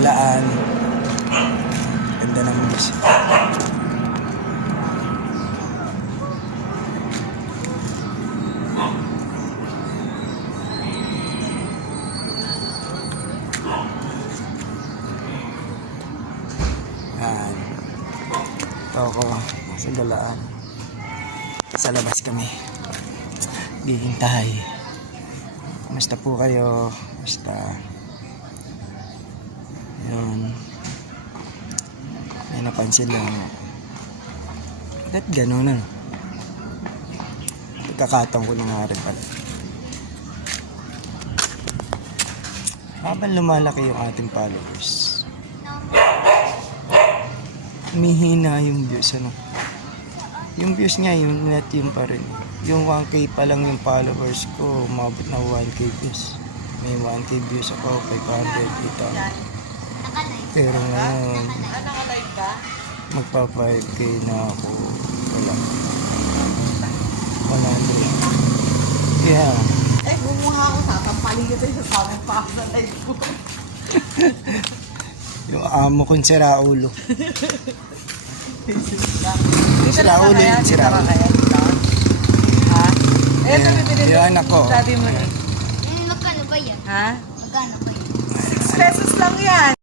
Galaan. Ganda ng bus. Yan. Ito ako sa Galaan. Sa labas kami. Hihintay. Kumusta po kayo? Kumusta? Yun. May napansin lang. Ba't gano'n ano? Pagkakataon ko na nga rin pala. Habang lumalaki yung ating followers, humihina yung views, ano? Yung views nga, yung net yun pa rin. Yung 1K pa lang yung followers ko, umabot na 1K views. May 1K views ako, 500, 800. Pero ngayon, magpa 5K na ako. Wala. 100. Yeah. Eh, bumuha ako, tatampalin kita yung sabi pa ako sa live ko. Yung amo kong si Raulo. Si Raulo yun, si Raulo. Ha? Eh, ito bibili yung anak ko. Sabi mo eh. Magkano ba yan? Ha? Magkano ba yan? 6 pesos lang yan.